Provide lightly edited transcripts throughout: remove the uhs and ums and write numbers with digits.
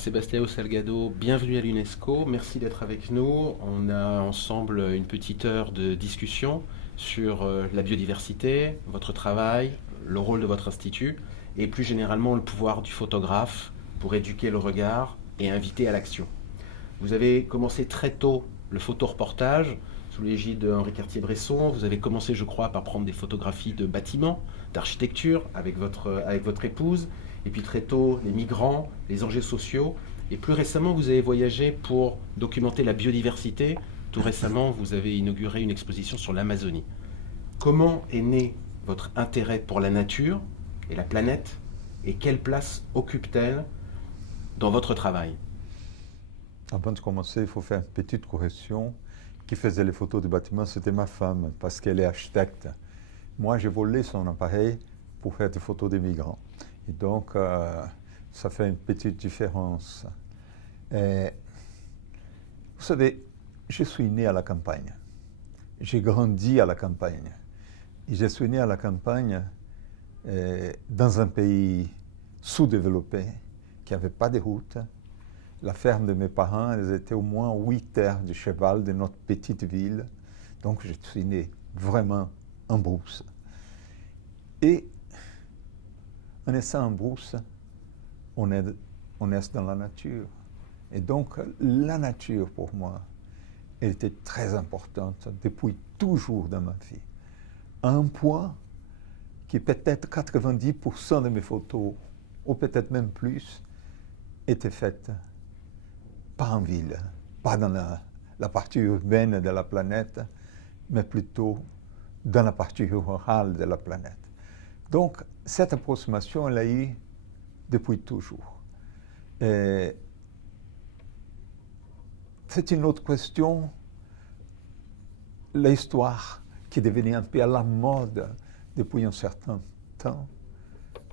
Sébastien Salgado, bienvenue à l'UNESCO, merci d'être avec nous. On a ensemble une petite heure de discussion sur la biodiversité, votre travail, le rôle de votre institut et plus généralement le pouvoir du photographe pour éduquer le regard et inviter à l'action. Vous avez commencé très tôt le photoreportage sous l'égide d'Henri Cartier-Bresson. Vous avez commencé, je crois, par prendre des photographies de bâtiments, d'architecture avec votre épouse. Et puis très tôt, les migrants, les enjeux sociaux. Et plus récemment, vous avez voyagé pour documenter la biodiversité. Tout récemment, vous avez inauguré une exposition sur l'Amazonie. Comment est né votre intérêt pour la nature et la planète et quelle place occupe-t-elle dans votre travail? Avant de commencer, il faut faire une petite correction. Qui faisait les photos du bâtiment, c'était ma femme, parce qu'elle est architecte. Moi, j'ai volé son appareil pour faire des photos des migrants. Et donc, ça fait une petite différence. Et, vous savez, je suis né à la campagne. J'ai grandi à la campagne. Et je suis né à la campagne dans un pays sous-développé, qui n'avait pas de route. La ferme de mes parents, elles étaient au moins 8 heures de cheval de notre petite ville. Donc, je suis né vraiment en brousse. Et en naissant en brousse, on est dans la nature. Et donc, la nature, pour moi, elle était très importante depuis toujours dans ma vie. À un point que peut-être 90% de mes photos, ou peut-être même plus, étaient faites pas en ville, pas dans la partie urbaine de la planète, mais plutôt dans la partie rurale de la planète. Donc, cette approximation, elle a eu depuis toujours. Et c'est une autre question, l'histoire qui est devenue un peu à la mode depuis un certain temps,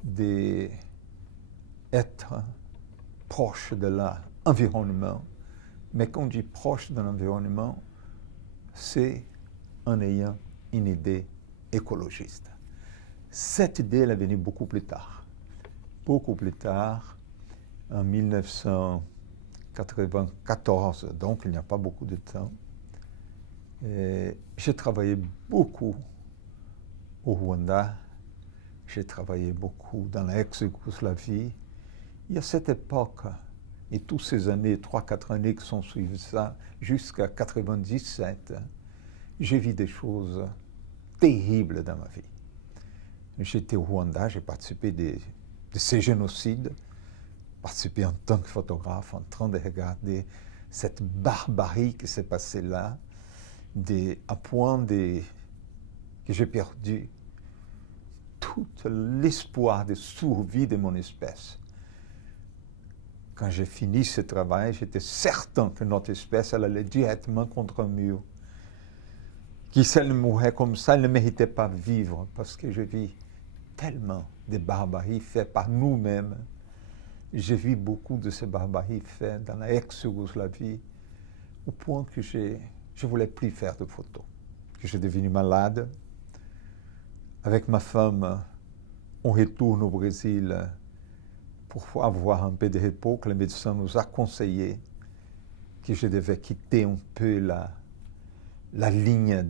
d'être proche de l'environnement. Mais quand on dit proche de l'environnement, c'est en ayant une idée écologiste. Cette idée, elle est venue beaucoup plus tard. Beaucoup plus tard, en 1994, donc il n'y a pas beaucoup de temps. J'ai travaillé beaucoup au Rwanda, j'ai travaillé beaucoup dans l'ex-Yougoslavie. Et à cette époque, et toutes ces années, 3-4 années qui sont suivies ça, jusqu'à 1997, j'ai vu des choses terribles dans ma vie. J'étais au Rwanda, j'ai participé de ces génocides, participé en tant que photographe, en train de regarder cette barbarie qui s'est passée là, à point que j'ai perdu tout l'espoir de survie de mon espèce. Quand j'ai fini ce travail, j'étais certain que notre espèce elle allait directement contre un mur. Que si elle mourait comme ça, elle ne méritait pas de vivre, parce que j'ai vu tellement de barbaries faites par nous-mêmes. J'ai vu beaucoup de ces barbaries faites dans la ex-Yougoslavie, au point que je ne voulais plus faire de photos. Que j'ai devenu malade. Avec ma femme, on retourne au Brésil pour avoir un peu de repos, que le médecin nous a conseillé que je devais quitter un peu la ligne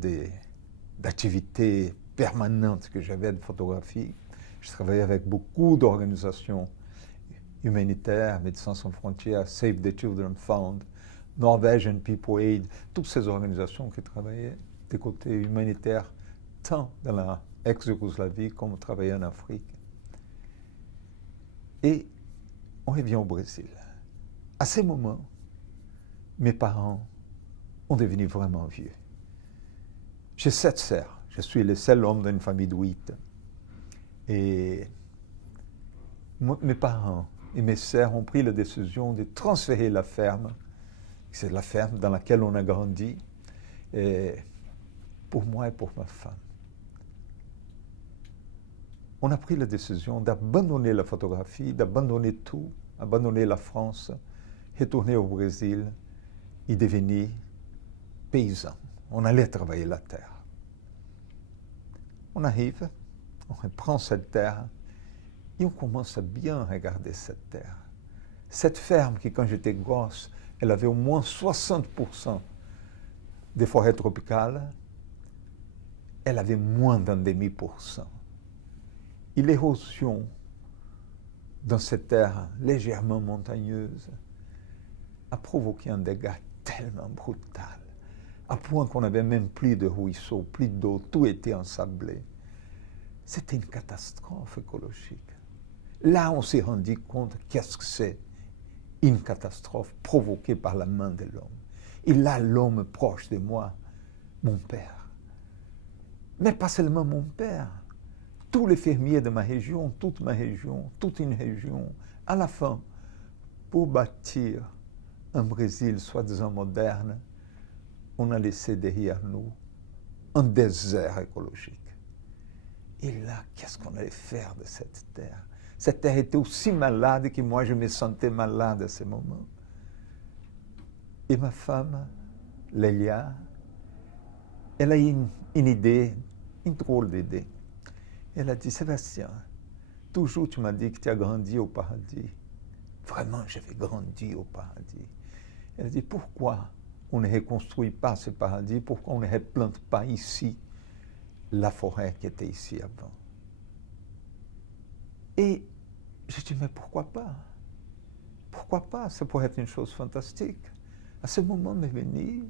d'activité permanente que j'avais de photographie. Je travaillais avec beaucoup d'organisations humanitaires, Médecins sans frontières, Save the Children Fund, Norwegian People Aid, toutes ces organisations qui travaillaient des côtés humanitaires, tant dans la ex-Yougoslavie comme travaillaient en Afrique. Et on revient au Brésil. À ce moment, mes parents ont devenu vraiment vieux. J'ai 7 sœurs. Je suis le seul homme d'une famille de 8. Et mes parents et mes sœurs ont pris la décision de transférer la ferme. C'est la ferme dans laquelle on a grandi, et pour moi et pour ma femme. On a pris la décision d'abandonner la photographie, d'abandonner tout, abandonner la France, retourner au Brésil et devenir paysan. On allait travailler la terre. On arrive, on reprend cette terre et on commence à bien regarder cette terre. Cette ferme qui, quand j'étais gosse, elle avait au moins 60% des forêts tropicales, elle avait moins d'un demi-pourcent. Et l'érosion dans cette terre légèrement montagneuse a provoqué un dégât tellement brutal, à point qu'on n'avait même plus de ruisseaux, plus d'eau, tout était ensablé. C'était une catastrophe écologique. Là, on s'est rendu compte qu'est-ce que c'est une catastrophe provoquée par la main de l'homme. Et là, l'homme proche de moi, mon père. Mais pas seulement mon père. Tous les fermiers de ma région, toute une région, à la fin, pour bâtir un Brésil soi-disant moderne, on a laissé derrière nous un désert écologique. Et là, qu'est-ce qu'on allait faire de cette terre? Cette terre était aussi malade que moi, je me sentais malade à ce moment. Et ma femme, Lélia, elle a eu une idée, une drôle d'idée. Elle a dit, Sébastien, toujours tu m'as dit que tu as grandi au paradis. Vraiment, j'avais grandi au paradis. Elle a dit, pourquoi on ne reconstruit pas ce paradis? Pourquoi on ne replante pas ici la forêt qui était ici avant? Et j'ai dit, mais pourquoi pas? Pourquoi pas? Ça pourrait être une chose fantastique. À ce moment m'est venu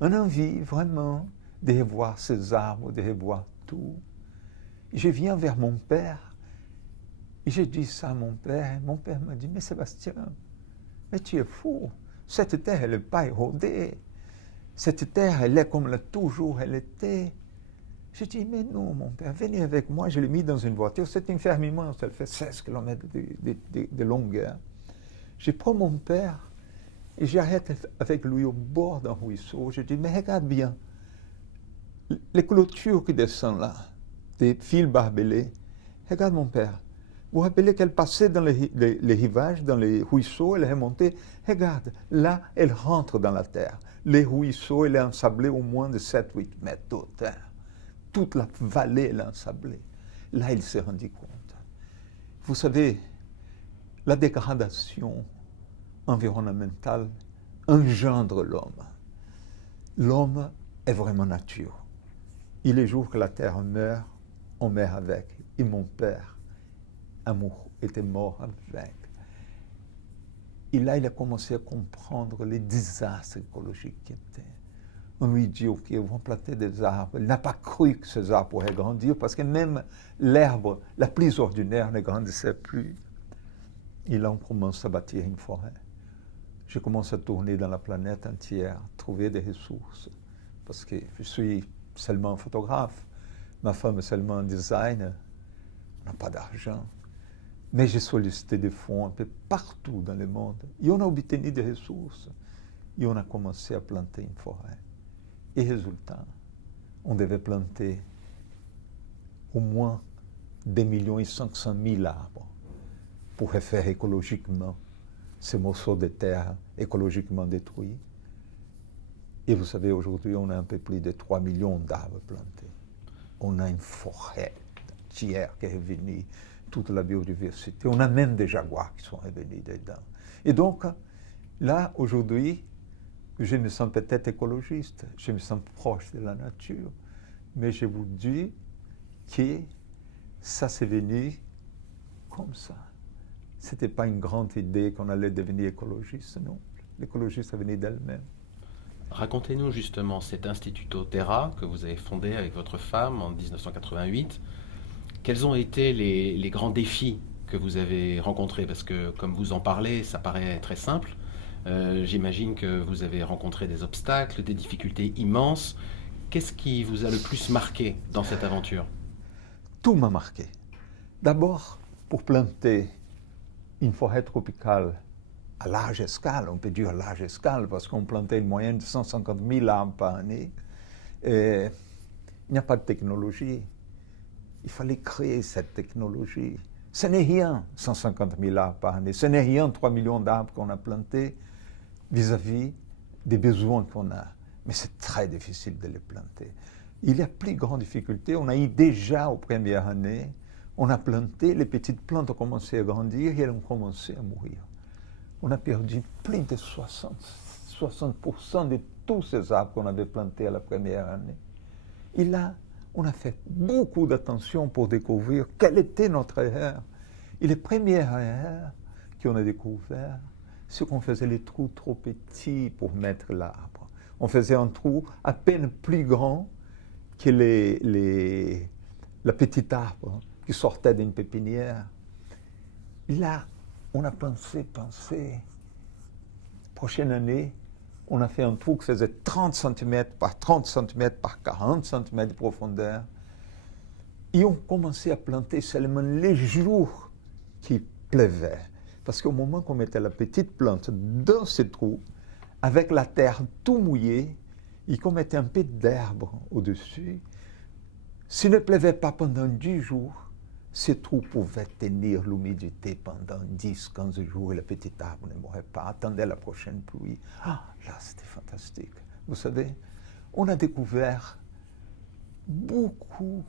une envie vraiment de revoir ces arbres, de revoir tout. Je viens vers mon père et j'ai dit ça à mon père. Et mon père m'a dit, mais Sébastien, mais tu es fou. Cette terre, elle n'est pas érodée. Cette terre, elle est comme elle a toujours elle était. J'ai dit, mais non, mon père, venez avec moi. Je l'ai mis dans une voiture. C'est une ferme immense. Elle fait 16 km de longueur. Je prends mon père et j'arrête avec lui au bord d'un ruisseau. Je dis, mais regarde bien, les clôtures qui descendent là, des fils barbelés. Regarde mon père. Vous vous rappelez qu'elle passait dans les rivages, dans les ruisseaux, elle est remontée. Regarde, là, elle rentre dans la terre. Les ruisseaux, elle est ensablée au moins de 7-8 mètres de hauteur. Toute la vallée, elle est ensablée. Là, il s'est rendu compte. Vous savez, la dégradation environnementale engendre l'homme. L'homme est vraiment nature. Et les jours que la terre meurt, on meurt avec. Et mon père, amour, était mort avec. Et là, il a commencé à comprendre les désastres écologiques qui étaient. On lui dit, OK, on va planter des arbres. Il n'a pas cru que ces arbres pourraient grandir parce que même l'herbe la plus ordinaire ne grandissait plus. Et là, on commence à bâtir une forêt. Je commence à tourner dans la planète entière, trouver des ressources. Parce que je suis seulement un photographe, ma femme est seulement un designer, on n'a pas d'argent. Mais j'ai sollicité des fonds un peu partout dans le monde. Et on a obtenu des ressources. Et on a commencé à planter une forêt. Et résultat, on devait planter au moins 2,5 millions d'arbres pour refaire écologiquement ces morceaux de terre écologiquement détruits. Et vous savez, aujourd'hui, on a un peu plus de 3 millions d'arbres plantés. On a une forêt entière qui est revenue, toute la biodiversité. On a même des jaguars qui sont revenus dedans. Et donc, là, aujourd'hui, je me sens peut-être écologiste, je me sens proche de la nature, mais je vous dis que ça s'est venu comme ça. Ce n'était pas une grande idée qu'on allait devenir écologiste, non. L'écologie, ça venait d'elle-même. Racontez-nous justement cet Instituto Terra que vous avez fondé avec votre femme en 1988. Quels ont été les grands défis que vous avez rencontrés? Parce que comme vous en parlez, ça paraît très simple. J'imagine que vous avez rencontré des obstacles, des difficultés immenses. Qu'est-ce qui vous a le plus marqué dans cette aventure? Tout m'a marqué. D'abord, pour planter une forêt tropicale à large escale, on peut dire à large escale, parce qu'on plantait une moyenne de 150 000 arbres par année, et il n'y a pas de technologie. Il fallait créer cette technologie. Ce n'est rien, 150 000 arbres par année. Ce n'est rien, 3 millions d'arbres qu'on a plantés vis-à-vis des besoins qu'on a. Mais c'est très difficile de les planter. Il y a plus grande difficulté. On a eu déjà aux premières années, on a planté, les petites plantes ont commencé à grandir et elles ont commencé à mourir. On a perdu plus de 60% de tous ces arbres qu'on avait plantés à la première année. Et là, on a fait beaucoup d'attention pour découvrir quelle était notre erreur. Et les premières erreurs qu'on a découvertes, c'est qu'on faisait les trous trop petits pour mettre l'arbre. On faisait un trou à peine plus grand que la petite arbre qui sortait d'une pépinière. Et là, on a pensé, prochaine année, on a fait un trou qui faisait 30 cm par 30 cm par 40 cm de profondeur. Et on commençait à planter seulement les jours qu'il pleuvait. Parce qu'au moment qu'on mettait la petite plante dans ce trou, avec la terre tout mouillée, et qu'on mettait un peu d'herbe au-dessus, s'il ne pleuvait pas pendant 10 jours, ce trou pouvait tenir l'humidité pendant 10-15 jours et le petit arbre ne mourrait pas, attendait la prochaine pluie. Ah, là, c'était fantastique. Vous savez, on a découvert beaucoup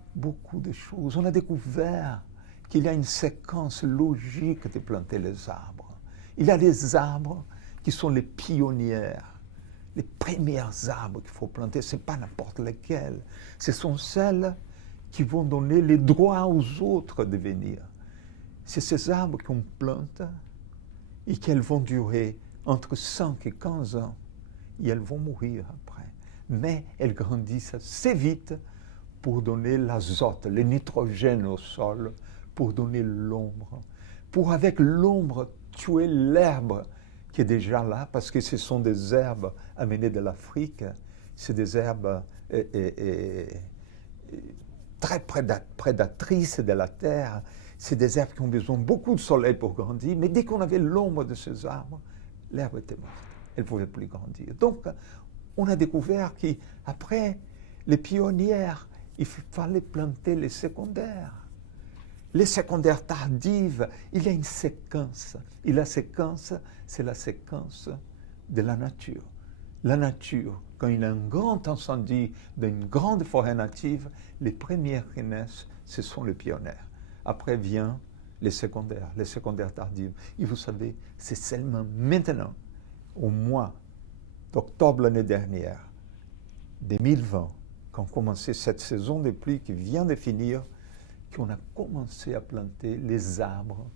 de choses. On a découvert qu'il y a une séquence logique de planter les arbres. Il y a les arbres qui sont les pionnières, les premiers arbres qu'il faut planter. Ce n'est pas n'importe lesquels. Ce sont celles qui vont donner les droits aux autres de venir. C'est ces arbres qu'on plante et qu'elles vont durer entre 5 et 15 ans et elles vont mourir après. Mais elles grandissent assez vite pour donner l'azote, le nitrogène au sol, pour donner l'ombre, pour avec l'ombre tuer l'herbe qui est déjà là, parce que ce sont des herbes amenées de l'Afrique, c'est des herbes très prédatrices de la terre, c'est des herbes qui ont besoin de beaucoup de soleil pour grandir, mais dès qu'on avait l'ombre de ces arbres, l'herbe était morte, elle ne pouvait plus grandir. Donc, on a découvert qu'après les pionnières, il fallait planter les secondaires. Les secondaires tardives, il y a une séquence. Et la séquence, c'est la séquence de la nature. La nature, quand il y a un grand incendie d'une grande forêt native, les premières qui naissent, ce sont les pionnières. Après vient les secondaires tardives. Et vous savez, c'est seulement maintenant, au mois d'octobre l'année dernière, 2020, quand commençait cette saison de pluie qui vient de finir, qu'on a commencé à planter les arbres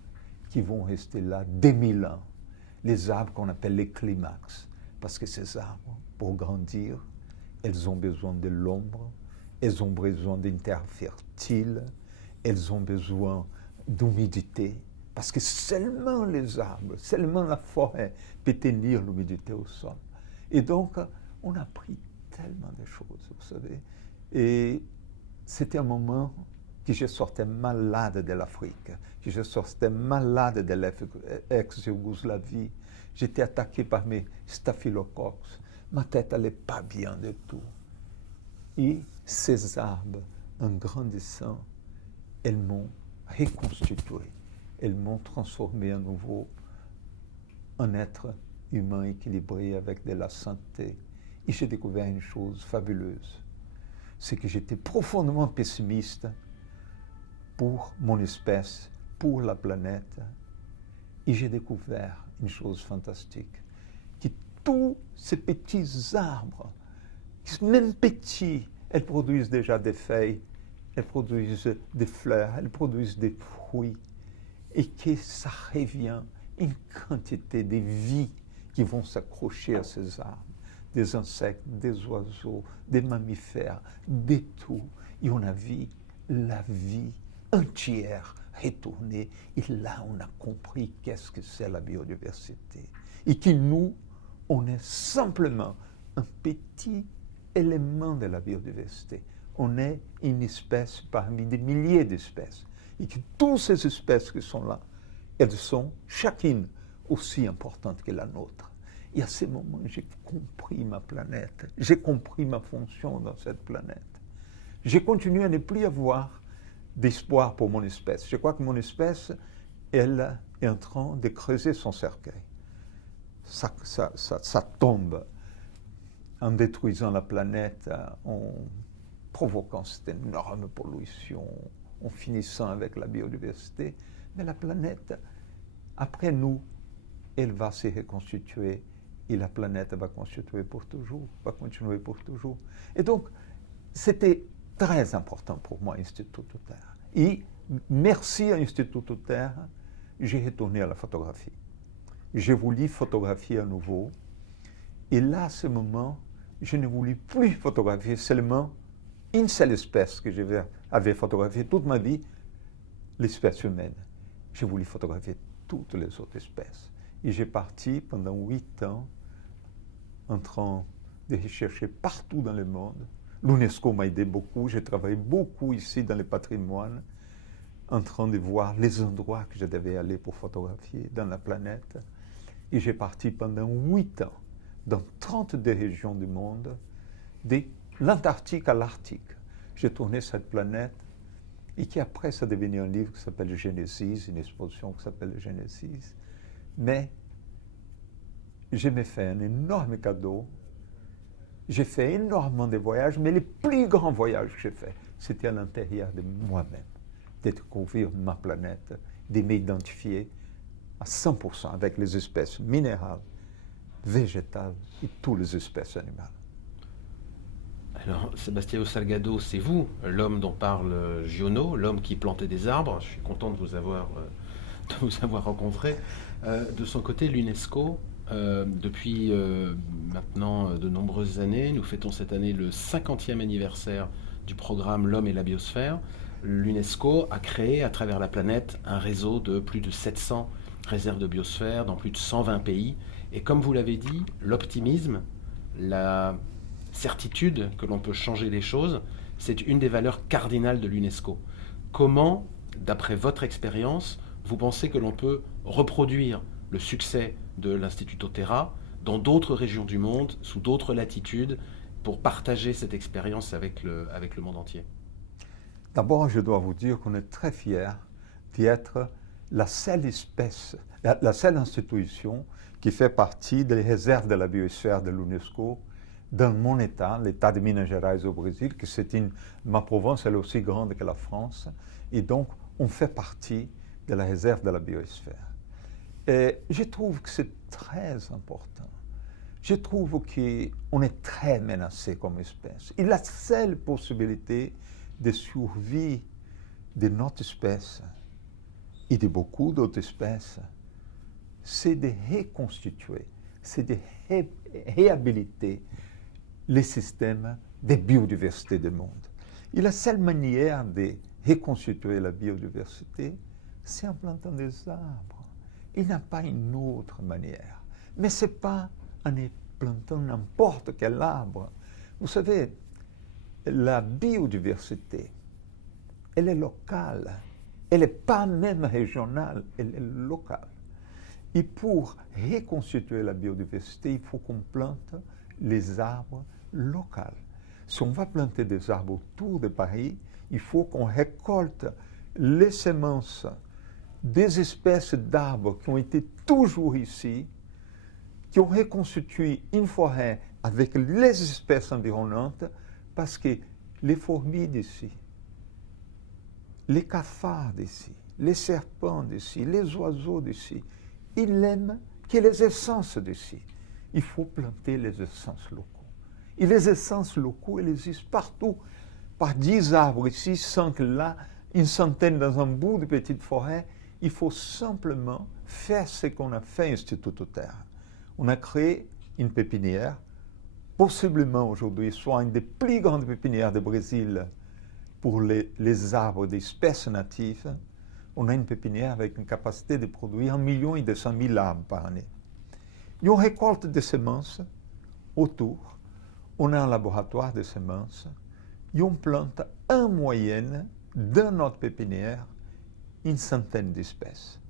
qui vont rester là des 1000 ans. Les arbres qu'on appelle les climax. Parce que ces arbres, pour grandir, elles ont besoin de l'ombre, elles ont besoin d'une terre fertile, elles ont besoin d'humidité. Parce que seulement les arbres, seulement la forêt peut tenir l'humidité au sol. Et donc, on a appris tellement de choses, vous savez. Et c'était un moment que je sortais malade de l'Afrique, que je sortais malade de l'ex-Yougoslavie. J'étais attaqué par mes staphylocoques. Ma tête n'allait pas bien du tout. Et ces arbres, en grandissant, elles m'ont reconstitué. Elles m'ont transformé à nouveau en être humain équilibré avec de la santé. Et j'ai découvert une chose fabuleuse. C'est que j'étais profondément pessimiste pour mon espèce, pour la planète. Et j'ai découvert une chose fantastique, que tous ces petits arbres, même petits, elles produisent déjà des feuilles, elles produisent des fleurs, elles produisent des fruits, et que ça revient une quantité de vie qui vont s'accrocher à ces arbres, des insectes, des oiseaux, des mammifères, de tout. Et on a vu la vie entière retourner. Et là, on a compris qu'est-ce que c'est la biodiversité. Et que nous, on est simplement un petit élément de la biodiversité. On est une espèce parmi des milliers d'espèces. Et que toutes ces espèces qui sont là, elles sont chacune aussi importantes que la nôtre. Et à ce moment, j'ai compris ma planète. J'ai compris ma fonction dans cette planète. J'ai continué à ne plus avoir d'espoir pour mon espèce. Je crois que mon espèce, elle est en train de creuser son cercueil. Ça tombe en détruisant la planète, en provoquant cette énorme pollution, en finissant avec la biodiversité. Mais la planète, après nous, elle va se reconstituer et la planète va constituer pour toujours, va continuer pour toujours. Et donc, c'était très important pour moi, Instituto Terra. Et merci à Instituto Terra, j'ai retourné à la photographie. J'ai voulu photographier à nouveau. Et là, à ce moment, je ne voulais plus photographier seulement une seule espèce que j'avais photographiée toute ma vie, l'espèce humaine. J'ai voulu photographier toutes les autres espèces. Et j'ai parti pendant 8 ans en train de rechercher partout dans le monde. L'UNESCO m'a aidé beaucoup. J'ai travaillé beaucoup ici dans le patrimoine, en train de voir les endroits que je devais aller pour photographier dans la planète. Et j'ai parti pendant 8 ans dans 32 régions du monde, de l'Antarctique à l'Arctique. J'ai tourné cette planète et qui après ça est devenu un livre qui s'appelle Genesis, une exposition qui s'appelle Genesis. Mais je me fais un énorme cadeau. J'ai fait énormément de voyages, mais les plus grands voyages que j'ai faits, c'était à l'intérieur de moi-même, de découvrir ma planète, de m'identifier à 100% avec les espèces minérales, végétales et toutes les espèces animales. Alors, Sebastião Salgado, c'est vous, l'homme dont parle Giono, l'homme qui plantait des arbres. Je suis content de vous avoir rencontré. De son côté, l'UNESCO, depuis maintenant de nombreuses années, nous fêtons cette année le 50e anniversaire du programme L'Homme et la Biosphère. L'UNESCO a créé à travers la planète un réseau de plus de 700 réserves de biosphère dans plus de 120 pays. Et comme vous l'avez dit, l'optimisme, la certitude que l'on peut changer les choses, c'est une des valeurs cardinales de l'UNESCO. Comment, d'après votre expérience, vous pensez que l'on peut reproduire le succès de l'Instituto Terra dans d'autres régions du monde, sous d'autres latitudes, pour partager cette expérience avec le monde entier? D'abord, je dois vous dire qu'on est très fiers d'être la seule espèce, la seule institution qui fait partie des réserves de la biosphère de l'UNESCO dans mon État, l'État de Minas Gerais au Brésil, que ma province elle est aussi grande que la France, et donc on fait partie de la réserve de la biosphère. Et je trouve que c'est très important. Je trouve qu'on est très menacé comme espèce. Et la seule possibilité de survie de notre espèce et de beaucoup d'autres espèces, c'est de reconstituer, c'est de réhabiliter les systèmes de biodiversité du monde. Et la seule manière de reconstituer la biodiversité, c'est en plantant des arbres. Il n'y a pas une autre manière. Mais ce n'est pas en plantant n'importe quel arbre. Vous savez, la biodiversité, elle est locale. Elle n'est pas même régionale, elle est locale. Et pour reconstituer la biodiversité, il faut qu'on plante les arbres locaux. Si on va planter des arbres autour de Paris, il faut qu'on récolte les semences des espèces d'arbres qui ont été toujours ici, qui ont reconstitué une forêt avec les espèces environnantes, parce que les fourmis d'ici, les cafards d'ici, les serpents d'ici, les oiseaux d'ici, ils aiment que les essences d'ici. Il faut planter les essences locaux. Et les essences locaux, elles existent partout, par 10 arbres ici, 5 là, une centaine dans un bout de petite forêt. Il faut simplement faire ce qu'on a fait à Instituto Terra. On a créé une pépinière, possiblement aujourd'hui, soit une des plus grandes pépinières du Brésil pour les arbres d'espèces natives. On a une pépinière avec une capacité de produire 1,2 million arbres par année. Et on récolte des semences autour. On a un laboratoire de semences et on plante en moyenne dans notre pépinière une centaine d'espèces.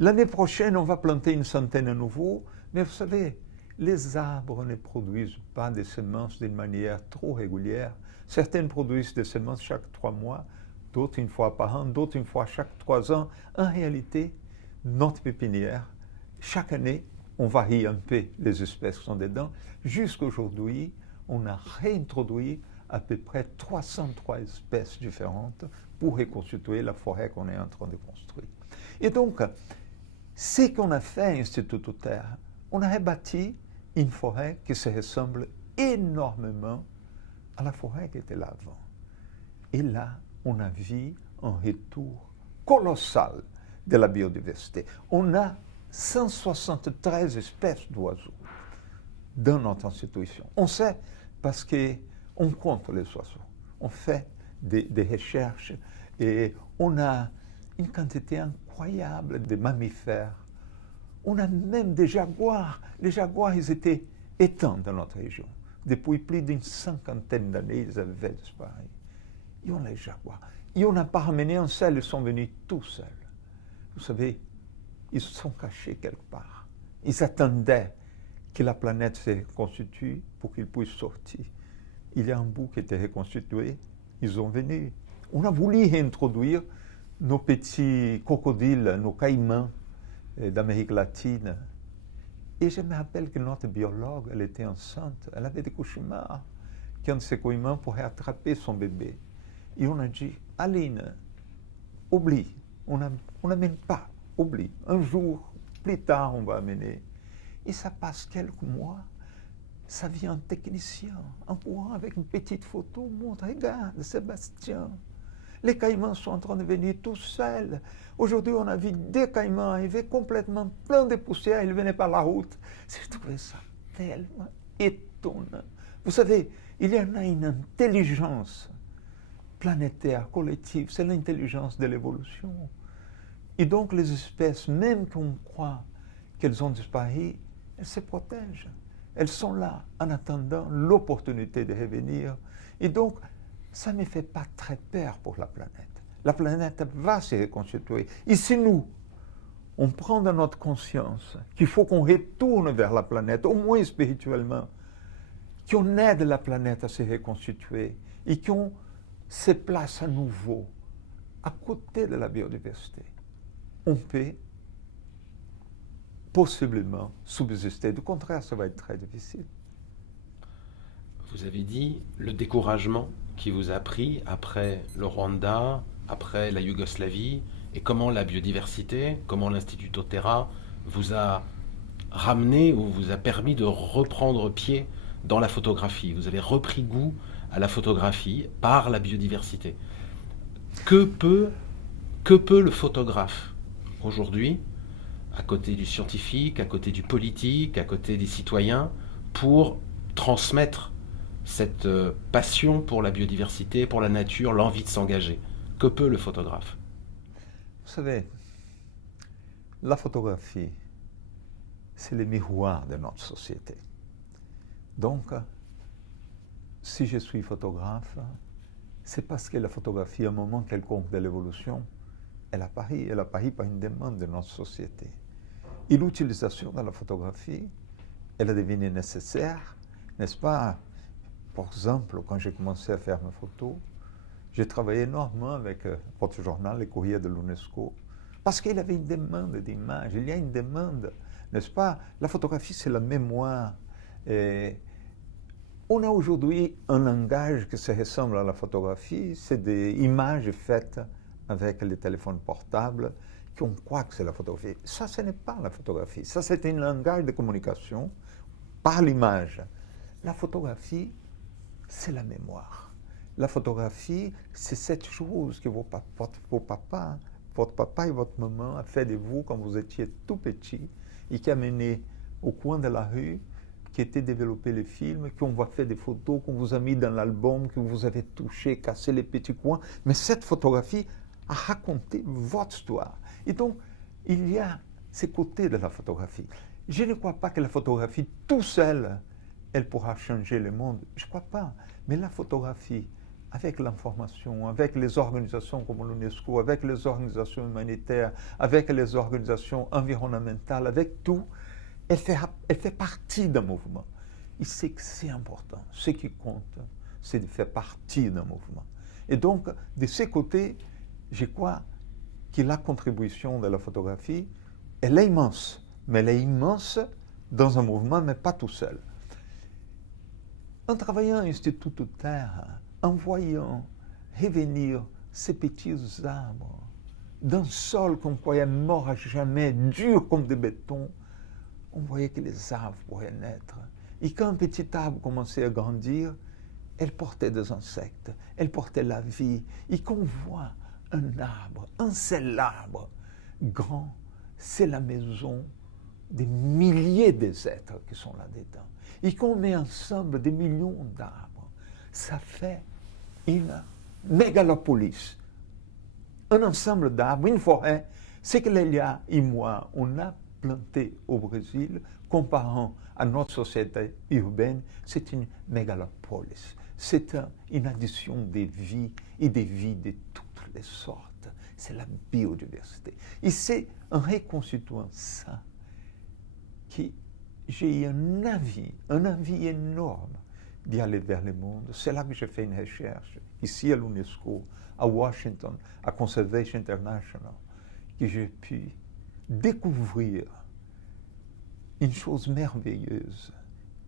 L'année prochaine, on va planter une centaine à nouveau, mais vous savez, les arbres ne produisent pas des semences d'une manière trop régulière. Certaines produisent des semences chaque 3 mois, d'autres une fois par an, d'autres une fois chaque 3 ans. En réalité, notre pépinière, chaque année, on varie un peu les espèces qui sont dedans. Jusqu'aujourd'hui, on a réintroduit à peu près 303 espèces différentes pour reconstituer la forêt qu'on est en train de construire. Et donc, Ce qu'on a fait, Institut Terre, on a rebâti une forêt qui se ressemble énormément à la forêt qui était là avant. Et là, on a vu un retour colossal de la biodiversité. On a 173 espèces d'oiseaux dans notre institution. On sait parce qu'on compte les oiseaux. On fait des recherches et on a une quantité incroyable de mammifères. On a même des jaguars. Les jaguars, ils étaient éteints dans notre région. Depuis plus d'une cinquantaine d'années, ils avaient disparu. Et on les jaguars. Et on n'a pas ramené un seul, ils sont venus tout seuls. Vous savez, ils se sont cachés quelque part. Ils attendaient que la planète se reconstitue pour qu'ils puissent sortir. Il y a un bout qui était reconstitué, ils sont venus. On a voulu réintroduire nos petits crocodiles, nos caïmans d'Amérique latine. Et je me rappelle que notre biologue, elle était enceinte, elle avait des cauchemars, qu'un de ces caïmans pourrait attraper son bébé. Et on a dit, Aline, oublie, on n'amène pas, oublie. Un jour, plus tard, on va amener. Et ça passe quelques mois, ça vient un technicien, en courant avec une petite photo, montre, regarde, Sébastien, les caïmans sont en train de venir tout seuls. Aujourd'hui, on a vu des caïmans arriver complètement pleins de poussière, ils venaient par la route. J'ai trouvé ça tellement étonnant. Vous savez, il y en a une intelligence planétaire, collective, c'est l'intelligence de l'évolution. Et donc, les espèces, même qu'on croit qu'elles ont disparu, elles se protègent. Elles sont là en attendant l'opportunité de revenir. Et donc, ça ne me fait pas très peur pour la planète. La planète va se reconstituer. Et si nous, on prend dans notre conscience qu'il faut qu'on retourne vers la planète, au moins spirituellement, qu'on aide la planète à se reconstituer et qu'on se place à nouveau à côté de la biodiversité, on peut possiblement subsister. Du contraire, ça va être très difficile. Vous avez dit le découragement qui vous a pris après le Rwanda, après la Yougoslavie, et comment la biodiversité, comment l'Institut Terra vous a ramené ou vous a permis de reprendre pied dans la photographie. Vous avez repris goût à la photographie par la biodiversité. Que peut le photographe aujourd'hui, à côté du scientifique, à côté du politique, à côté des citoyens, pour transmettre cette passion pour la biodiversité, pour la nature, l'envie de s'engager? Que peut le photographe? Vous savez, la photographie, c'est le miroir de notre société. Donc, si je suis photographe, c'est parce que la photographie, à un moment quelconque de l'évolution, elle apparaît par une demande de notre société. Et l'utilisation de la photographie, elle est devenue nécessaire, n'est-ce pas? Par exemple, quand j'ai commencé à faire mes photos, j'ai travaillé énormément avec votre journal, les courriers de l'UNESCO, parce qu'il y avait une demande d'images, il y a une demande, n'est-ce pas? La photographie, c'est la mémoire. Et on a aujourd'hui un langage qui se ressemble à la photographie, c'est des images faites avec les téléphones portables, qu'on croit que c'est la photographie. Ça, ce n'est pas la photographie. Ça, c'est un langage de communication par l'image. La photographie, c'est la mémoire. La photographie, c'est cette chose que votre papa et votre maman a fait de vous quand vous étiez tout petit et qui a mené au coin de la rue, qui était développé les films, qu'on va faire des photos, qu'on vous a mis dans l'album, que vous avez touché, cassé les petits coins. Mais cette photographie a raconté votre histoire. Et donc, il y a ces côtés de la photographie. Je ne crois pas que la photographie, tout seule, elle pourra changer le monde. Je ne crois pas. Mais la photographie, avec l'information, avec les organisations comme l'UNESCO, avec les organisations humanitaires, avec les organisations environnementales, avec tout, elle fait partie d'un mouvement. Et c'est que c'est important. Ce qui compte, c'est de faire partie d'un mouvement. Et donc, de ces côtés, je crois que la contribution de la photographie, elle est immense. Mais elle est immense dans un mouvement, mais pas tout seul. En travaillant à l'Institut Terre, en voyant revenir ces petits arbres d'un sol qu'on croyait mort à jamais, dur comme du béton, on voyait que les arbres pourraient naître. Et quand un petit arbre commençait à grandir, elle portait des insectes, elle portait la vie. Et qu'on voit un arbre, un seul arbre, grand, c'est la maison des milliers d'êtres qui sont là-dedans. Et qu'on met ensemble des millions d'arbres, ça fait une mégalopolis. Un ensemble d'arbres, une forêt, c'est que Lélia et moi, on a planté au Brésil, comparant à notre société urbaine, c'est une mégalopolis. C'est une addition des vies et des vies de toutes les sortes. C'est la biodiversité. Et c'est en reconstituant ça que j'ai eu un envie énorme d'y aller vers le monde. C'est là que j'ai fait une recherche, ici à l'UNESCO, à Washington, à Conservation International, que j'ai pu découvrir une chose merveilleuse,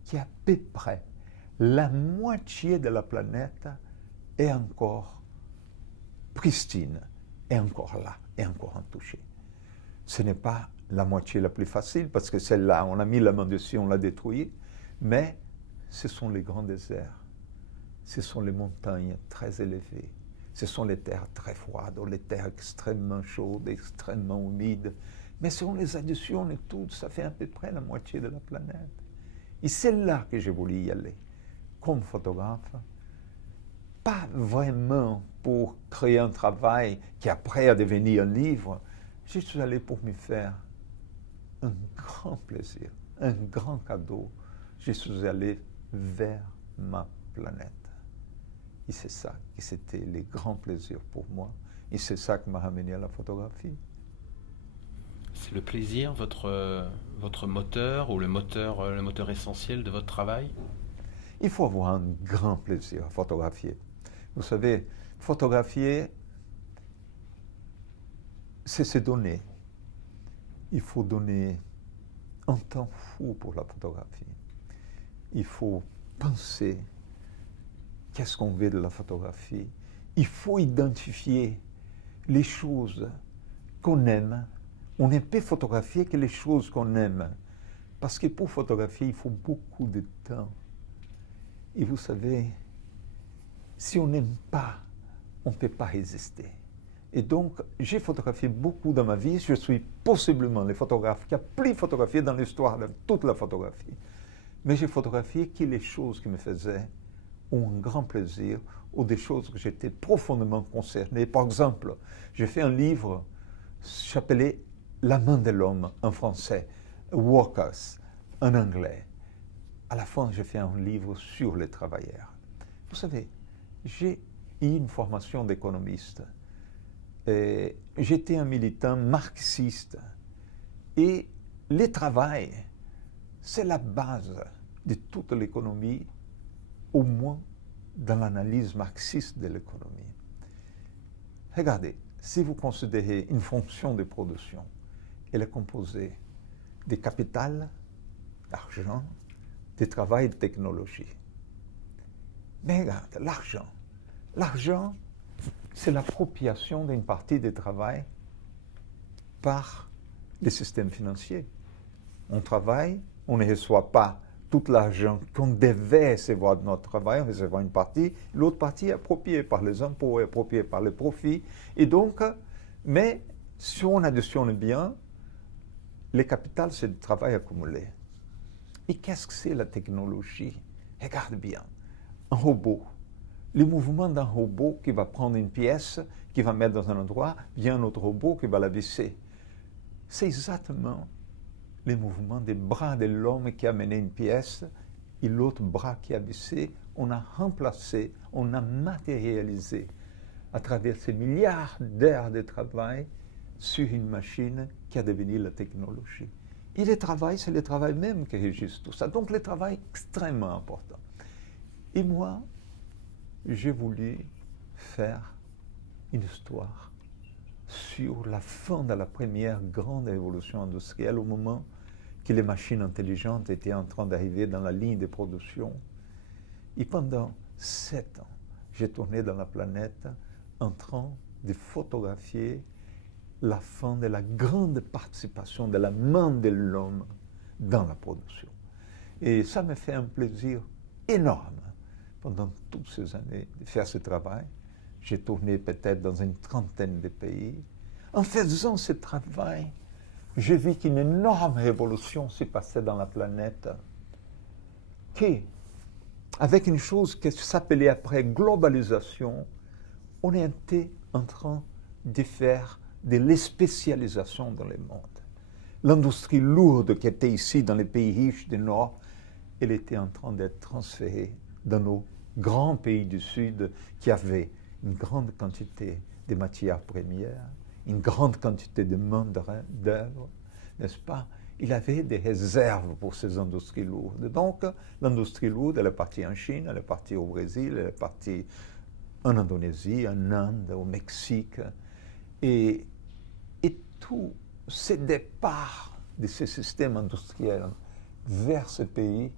qui à peu près la moitié de la planète est encore pristine, est encore là, est encore intouchée. Ce n'est pas la moitié la plus facile, parce que celle-là, on a mis la main dessus, on l'a détruite, mais ce sont les grands déserts, ce sont les montagnes très élevées, ce sont les terres très froides, ou les terres extrêmement chaudes, extrêmement humides, mais si on les additionne toutes, ça fait à peu près la moitié de la planète. Et c'est là que j'ai voulu y aller, comme photographe, pas vraiment pour créer un travail qui après a devenu un livre. Je suis allé pour me faire un grand plaisir, un grand cadeau. Je suis allé vers ma planète. Et c'est ça qui c'était les grands plaisirs pour moi. Et c'est ça qui m'a ramené à la photographie. C'est le plaisir, votre moteur, ou le moteur essentiel de votre travail? Il faut avoir un grand plaisir à photographier. Vous savez, photographier, c'est se donner. Il faut donner un temps fou pour la photographie. Il faut penser qu'est-ce qu'on veut de la photographie. Il faut identifier les choses qu'on aime. On ne peut photographier que les choses qu'on aime. Parce que pour photographier, il faut beaucoup de temps. Et vous savez, si on n'aime pas, on ne peut pas résister. Et donc, j'ai photographié beaucoup dans ma vie. Je suis possiblement le photographe qui a plus photographié dans l'histoire de toute la photographie. Mais j'ai photographié que les choses qui me faisaient un grand plaisir ou des choses que j'étais profondément concerné. Par exemple, j'ai fait un livre s'appelait La main de l'homme en français, Workers en anglais. À la fin, j'ai fait un livre sur les travailleurs. Vous savez, j'ai eu une formation d'économiste. J'étais un militant marxiste. Et le travail, c'est la base de toute l'économie, au moins dans l'analyse marxiste de l'économie. Regardez, si vous considérez une fonction de production, elle est composée de capital, d'argent, de travail et de technologie. Mais regarde, l'argent. L'argent, c'est l'appropriation d'une partie du travail par les systèmes financiers. On travaille, on ne reçoit pas tout l'argent qu'on devait recevoir de notre travail, on reçoit une partie, l'autre partie est appropriée par les impôts, est appropriée par les profits. Et donc, mais si on additionne bien, le capital, c'est le travail accumulé. Et qu'est-ce que c'est la technologie? Regarde bien, un robot. Le mouvement d'un robot qui va prendre une pièce, qui va mettre dans un endroit, vient un autre robot qui va la visser. C'est exactement le mouvement des bras de l'homme qui a mené une pièce et l'autre bras qui a vissé. On a remplacé, on a matérialisé à travers ces milliards d'heures de travail sur une machine qui a devenu la technologie. Et le travail, c'est le travail même qui régisse tout ça. Donc le travail est extrêmement important. Et moi, j'ai voulu faire une histoire sur la fin de la première grande révolution industrielle, au moment que les machines intelligentes étaient en train d'arriver dans la ligne de production. Et pendant 7 ans, j'ai tourné dans la planète en train de photographier la fin de la grande participation de la main de l'homme dans la production. Et ça me fait un plaisir énorme pendant toutes ces années de faire ce travail. J'ai tourné peut-être dans une trentaine de pays. En faisant ce travail, j'ai vu qu'une énorme révolution s'est passée dans la planète, avec une chose qui s'appelait après globalisation, on était en train de faire de l'espécialisation dans le monde. L'industrie lourde qui était ici dans les pays riches du Nord, elle était en train d'être transférée dans nos grands pays du Sud qui avaient une grande quantité de matières premières, une grande quantité de main-d'œuvre, n'est-ce pas? Il avait des réserves pour ces industries lourdes. Donc, l'industrie lourde, elle est partie en Chine, elle est partie au Brésil, elle est partie en Indonésie, en Inde, au Mexique. Et tout ce départ de ces systèmes industriels vers ces pays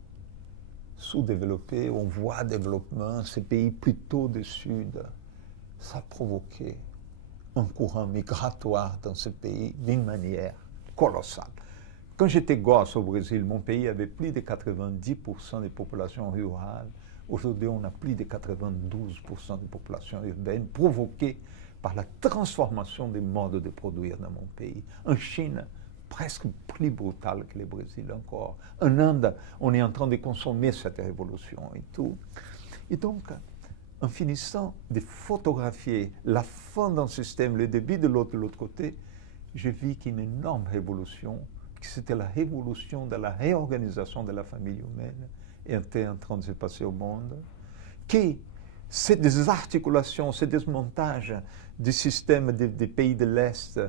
sous-développés, en voie de développement, ces pays plutôt du Sud, ça provoquait un courant migratoire dans ce pays d'une manière colossale. Quand j'étais gosse au Brésil, mon pays avait plus de 90% de population rurale. Aujourd'hui, on a plus de 92% de population urbaine, provoquée par la transformation des modes de produire dans mon pays. En Chine, presque plus brutal que le Brésil encore. En Inde, on est en train de consommer cette révolution et tout. Et donc, en finissant de photographier la fin d'un système, le début de l'autre côté, j'ai vu qu'une énorme révolution, que c'était la révolution de la réorganisation de la famille humaine, était en train de se passer au monde, que ces désarticulations, ces démontages du système des pays de l'Est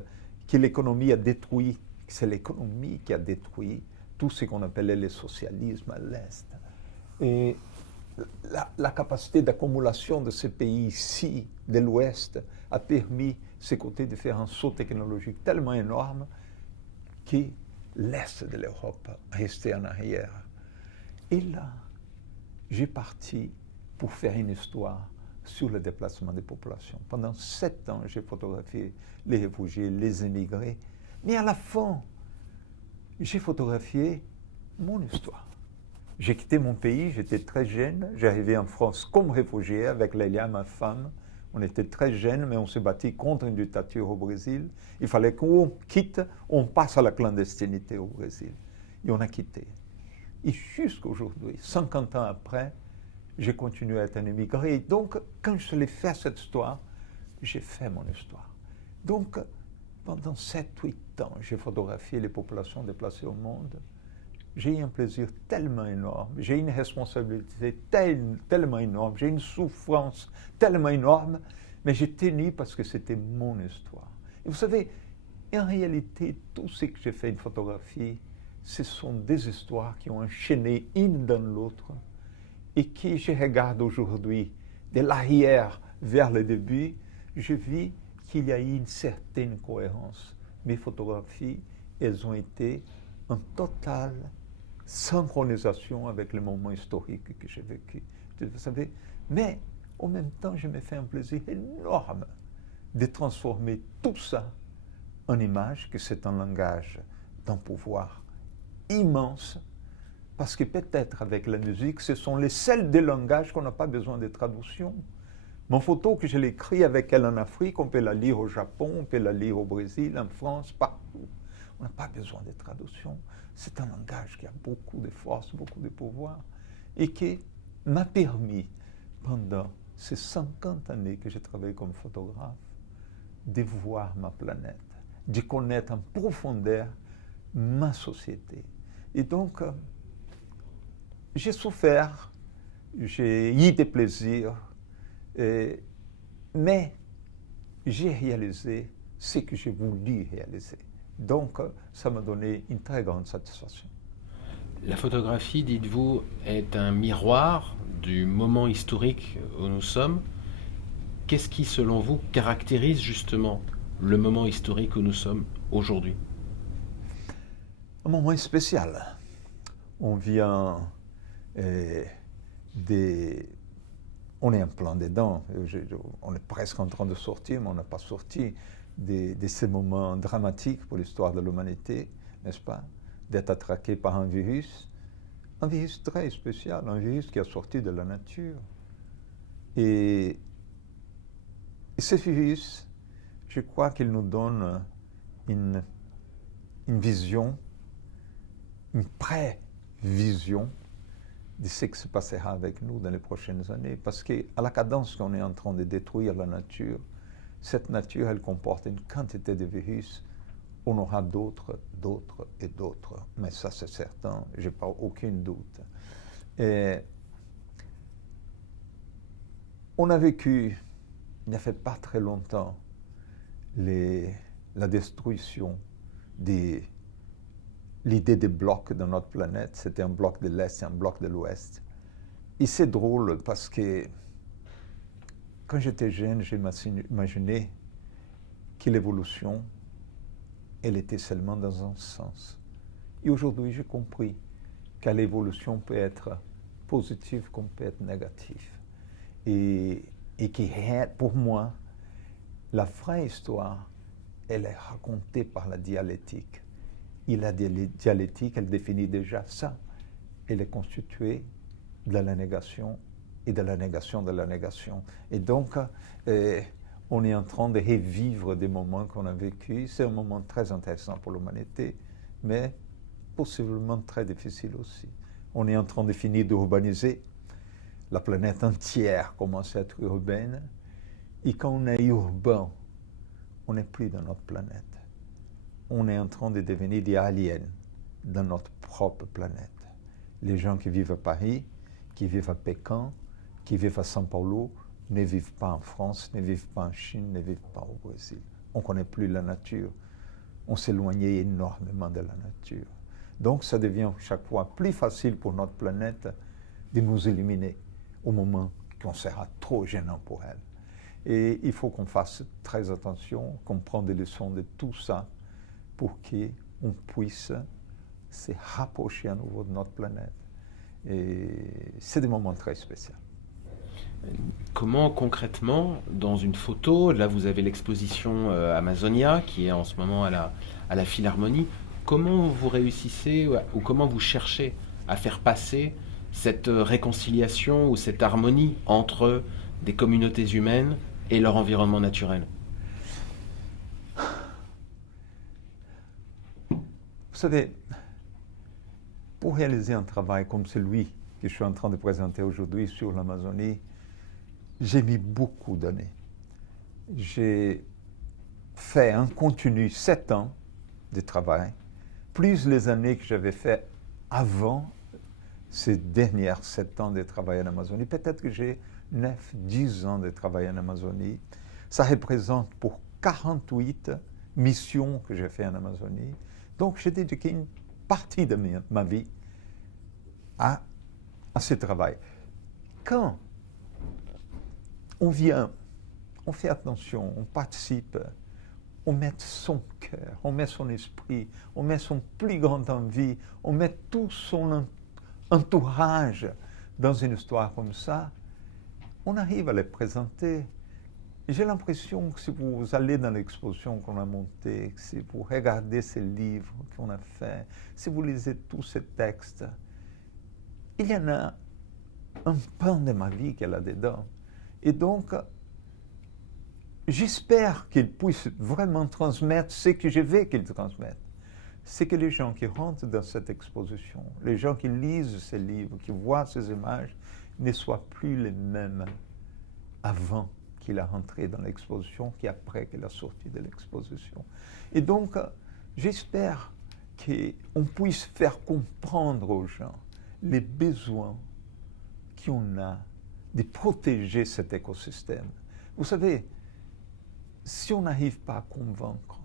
que l'économie a détruit, c'est l'économie qui a détruit tout ce qu'on appelait le socialisme à l'Est. Et la capacité d'accumulation de ces pays-ci, de l'Ouest, a permis ce côté de faire un saut technologique tellement énorme que l'Est de l'Europe restait en arrière. Et là, j'ai parti pour faire une histoire sur le déplacement des populations. Pendant 7 ans, j'ai photographié les réfugiés, les émigrés. Mais à la fin, j'ai photographié mon histoire. J'ai quitté mon pays, j'étais très jeune. J'arrivais en France comme réfugié avec Lélia, ma femme. On était très jeunes, mais on s'est battu contre une dictature au Brésil. Il fallait qu'on quitte, on passe à la clandestinité au Brésil. Et on a quitté. Et jusqu'à aujourd'hui, 50 ans après, j'ai continué à être un émigré. Et donc, quand je l'ai fait cette histoire, j'ai fait mon histoire. Donc, pendant 7-8 ans, j'ai photographié les populations déplacées au monde. J'ai eu un plaisir tellement énorme, j'ai une responsabilité tellement énorme, j'ai une souffrance tellement énorme, mais j'ai tenu parce que c'était mon histoire. Et vous savez, en réalité, tout ce que j'ai fait une photographie, ce sont des histoires qui ont enchaîné une dans l'autre et qui, je regarde aujourd'hui, de l'arrière vers le début, je vis qu'il y a eu une certaine cohérence. Mes photographies, elles ont été en totale synchronisation avec le moment historique que j'ai vécu. Vous savez, mais en même temps, je me fais un plaisir énorme de transformer tout ça en images, que c'est un langage d'un pouvoir immense, parce que peut-être avec la musique, ce sont les seuls des langages qu'on n'a pas besoin de traduction. Mon photo que je l'ai écrit avec elle en Afrique, on peut la lire au Japon, on peut la lire au Brésil, en France, partout. On n'a pas besoin de traduction. C'est un langage qui a beaucoup de force, beaucoup de pouvoir, et qui m'a permis, pendant ces 50 années que j'ai travaillé comme photographe, de voir ma planète, de connaître en profondeur ma société. Et donc, j'ai souffert, j'ai eu des plaisirs, mais j'ai réalisé ce que j'ai voulu réaliser. Donc, ça m'a donné une très grande satisfaction. La photographie, dites-vous, est un miroir du moment historique où nous sommes. Qu'est-ce qui, selon vous, caractérise justement le moment historique où nous sommes aujourd'hui? Un moment spécial. On vient on est en plein dedans. On est presque en train de sortir, mais on n'a pas sorti de ces moments dramatiques pour l'histoire de l'humanité, n'est-ce pas? D'être attaqué par un virus très spécial, un virus qui est sorti de la nature. Et ce virus, je crois qu'il nous donne une vision, une prévision de ce qui se passera avec nous dans les prochaines années. Parce qu'à la cadence qu'on est en train de détruire la nature, cette nature, elle comporte une quantité de virus. On aura d'autres et d'autres. Mais ça, c'est certain, je n'ai pas aucun doute. Et on a vécu, il n'y a fait pas très longtemps, la destruction de l'idée des blocs de notre planète. C'était un bloc de l'Est et un bloc de l'Ouest. Et c'est drôle parce que quand j'étais jeune, j'imaginais que l'évolution, elle était seulement dans un sens. Et aujourd'hui, j'ai compris que l'évolution peut être positive comme peut être négative. Et que pour moi, la vraie histoire, elle est racontée par la dialectique. Et la dialectique, elle définit déjà ça. Elle est constituée de la négation et de la négation de la négation. Et donc, on est en train de revivre des moments qu'on a vécus. C'est un moment très intéressant pour l'humanité, mais possiblement très difficile aussi. On est en train de finir d'urbaniser. La planète entière commence à être urbaine. Et quand on est urbain, on n'est plus dans notre planète. On est en train de devenir des aliens dans notre propre planète. Les gens qui vivent à Paris, qui vivent à Pékin, qui vivent à São Paulo, ne vivent pas en France, ne vivent pas en Chine, ne vivent pas au Brésil. On ne connaît plus la nature. On s'éloignait énormément de la nature. Donc, ça devient chaque fois plus facile pour notre planète de nous éliminer au moment qu'on sera trop gênant pour elle. Et il faut qu'on fasse très attention, qu'on prenne des leçons de tout ça pour qu'on puisse se rapprocher à nouveau de notre planète. Et c'est des moments très spéciaux. Comment concrètement, dans une photo, là vous avez l'exposition Amazonia qui est en ce moment à la Philharmonie, comment vous réussissez ou comment vous cherchez à faire passer cette réconciliation ou cette harmonie entre des communautés humaines et leur environnement naturel? Vous savez, pour réaliser un travail comme celui que je suis en train de présenter aujourd'hui sur l'Amazonie, j'ai mis beaucoup d'années. J'ai fait en continu 7 ans de travail, plus les années que j'avais fait avant ces dernières 7 ans de travail en Amazonie. Peut-être que j'ai 9-10 ans de travail en Amazonie. Ça représente pour 48 missions que j'ai fait en Amazonie. Donc, j'ai dédié une partie de ma vie à ce travail. Quand on vient, on fait attention, on participe, on met son cœur, on met son esprit, on met son plus grande envie, on met tout son entourage dans une histoire comme ça, on arrive à les présenter. J'ai l'impression que si vous allez dans l'exposition qu'on a montée, si vous regardez ces livres qu'on a faits, si vous lisez tous ces textes, il y en a un pan de ma vie qu'elle a dedans. Et donc, j'espère qu'ils puissent vraiment transmettre ce que je veux qu'ils transmettent. C'est que les gens qui rentrent dans cette exposition, les gens qui lisent ces livres, qui voient ces images, ne soient plus les mêmes avant qu'il a rentré dans l'exposition qu'après qu'il a sorti de l'exposition. Et donc, j'espère qu'on puisse faire comprendre aux gens les besoins qu'on a de protéger cet écosystème. Vous savez, si on n'arrive pas à convaincre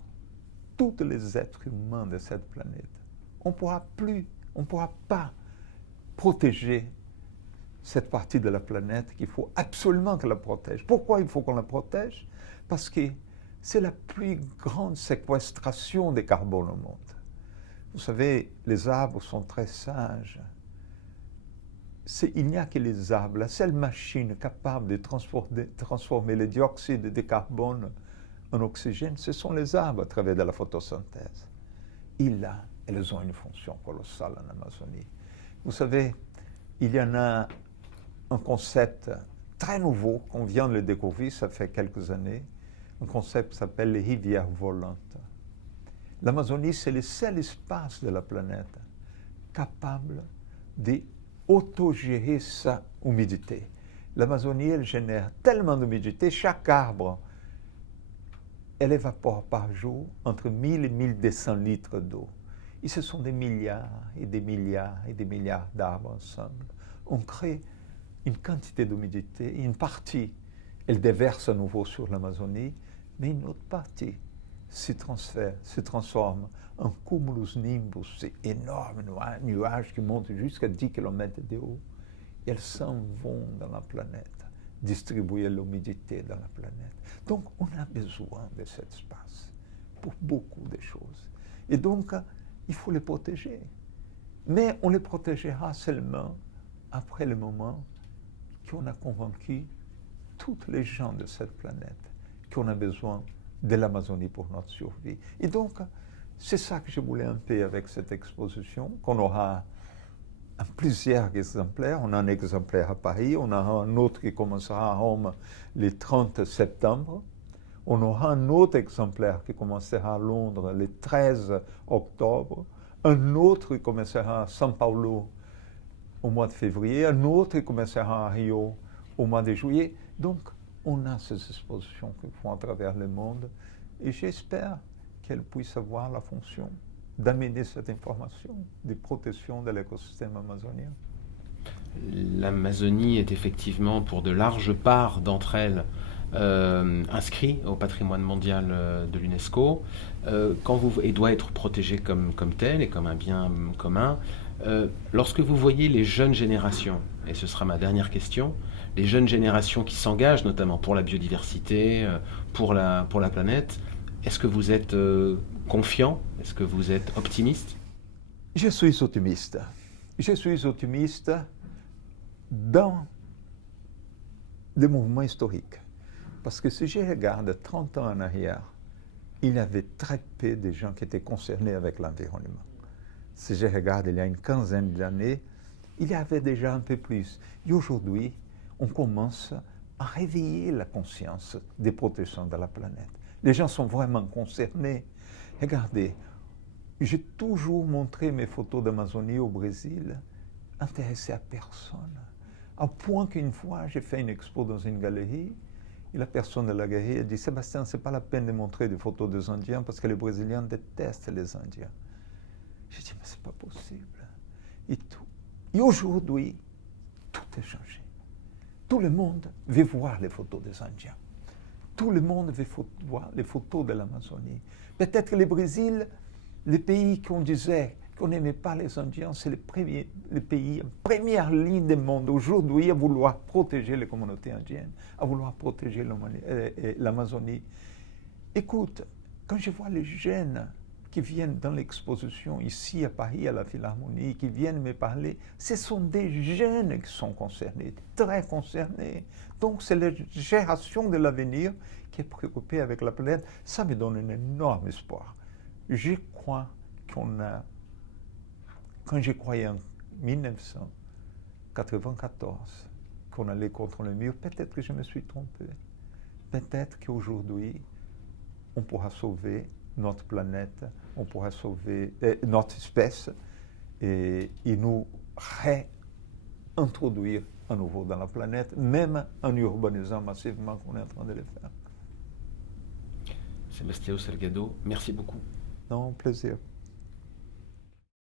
tous les êtres humains de cette planète, on ne pourra pas protéger cette partie de la planète qu'il faut absolument qu'elle la protège. Pourquoi il faut qu'on la protège? Parce que c'est la plus grande séquestration de carbone au monde. Vous savez, les arbres sont très sages. Il n'y a que les arbres, la seule machine capable de transformer le dioxyde de carbone en oxygène, ce sont les arbres à travers de la photosynthèse. Et là, elles ont une fonction colossale en Amazonie. Vous savez, il y en a un concept très nouveau qu'on vient de le découvrir, ça fait quelques années. Un concept qui s'appelle les rivières volantes. L'Amazonie, c'est le seul espace de la planète capable d'autogérer sa humidité. L'Amazonie, elle génère tellement d'humidité, chaque arbre, elle évapore par jour entre 1000 et 1200 litres d'eau. Et ce sont des milliards et des milliards et des milliards d'arbres ensemble. On crée une quantité d'humidité, une partie, elle déverse à nouveau sur l'Amazonie, mais une autre partie se transforme en cumulus nimbus, ces énormes nuages qui montent jusqu'à 10 km de haut. Et elles s'en vont dans la planète, distribuer l'humidité dans la planète. Donc, on a besoin de cet espace pour beaucoup de choses. Et donc, il faut les protéger. Mais on les protégera seulement après le moment qu'on a convaincu toutes les gens de cette planète qu'on a besoin de l'Amazonie pour notre survie. Et donc, c'est ça que je voulais un peu avec cette exposition, qu'on aura plusieurs exemplaires. On a un exemplaire à Paris, on a un autre qui commencera à Rome le 30 septembre. On aura un autre exemplaire qui commencera à Londres le 13 octobre. Un autre qui commencera à São Paulo au mois de février. Un autre qui commencera à Rio au mois de juillet. Donc, on a ces expositions qui font à travers le monde et j'espère qu'elles puissent avoir la fonction d'amener cette information de protection de l'écosystème amazonien. L'Amazonie est effectivement, pour de larges parts d'entre elles, inscrit au patrimoine mondial de l'UNESCO et doit être protégée comme tel et comme un bien commun. Lorsque vous voyez les jeunes générations, et ce sera ma dernière question, les jeunes générations qui s'engagent notamment pour la biodiversité, pour la planète, est-ce que vous êtes confiant? Est-ce que vous êtes optimiste? Je suis optimiste. Je suis optimiste dans le mouvement historique. Parce que si je regarde 30 ans en arrière, il y avait très peu de gens qui étaient concernés avec l'environnement. Si je regarde il y a une quinzaine d'années, il y avait déjà un peu plus. Et aujourd'hui, on commence à réveiller la conscience des protections de la planète. Les gens sont vraiment concernés. Regardez, j'ai toujours montré mes photos d'Amazonie au Brésil, intéressées à personne. Au point qu'une fois, j'ai fait une expo dans une galerie, et la personne de la galerie a dit « Sébastien, ce n'est pas la peine de montrer des photos des Indiens parce que les Brésiliens détestent les Indiens. » J'ai dit « Mais ce n'est pas possible. » Et aujourd'hui, tout est changé. Tout le monde veut voir les photos des Indiens. Tout le monde veut voir les photos de l'Amazonie. Peut-être que le Brésil, le pays qu'on disait qu'on n'aimait pas les Indiens, c'est le pays en première ligne du monde aujourd'hui à vouloir protéger les communautés indiennes, à vouloir protéger l'Amazonie. Écoute, quand je vois les jeunes qui viennent dans l'exposition ici à Paris, à la Philharmonie, qui viennent me parler, ce sont des jeunes qui sont concernés, très concernés. Donc c'est la génération de l'avenir qui est préoccupée avec la planète. Ça me donne un énorme espoir. Je crois qu'on a... Quand je croyais en 1994 qu'on allait contre le mur, peut-être que je me suis trompé. Peut-être qu'aujourd'hui, on pourra sauver notre planète, on pourra sauver notre espèce et nous réintroduire à nouveau dans la planète, même en urbanisant massivement qu'on est en train de le faire. Sebastião Salgado, merci beaucoup. Non, plaisir.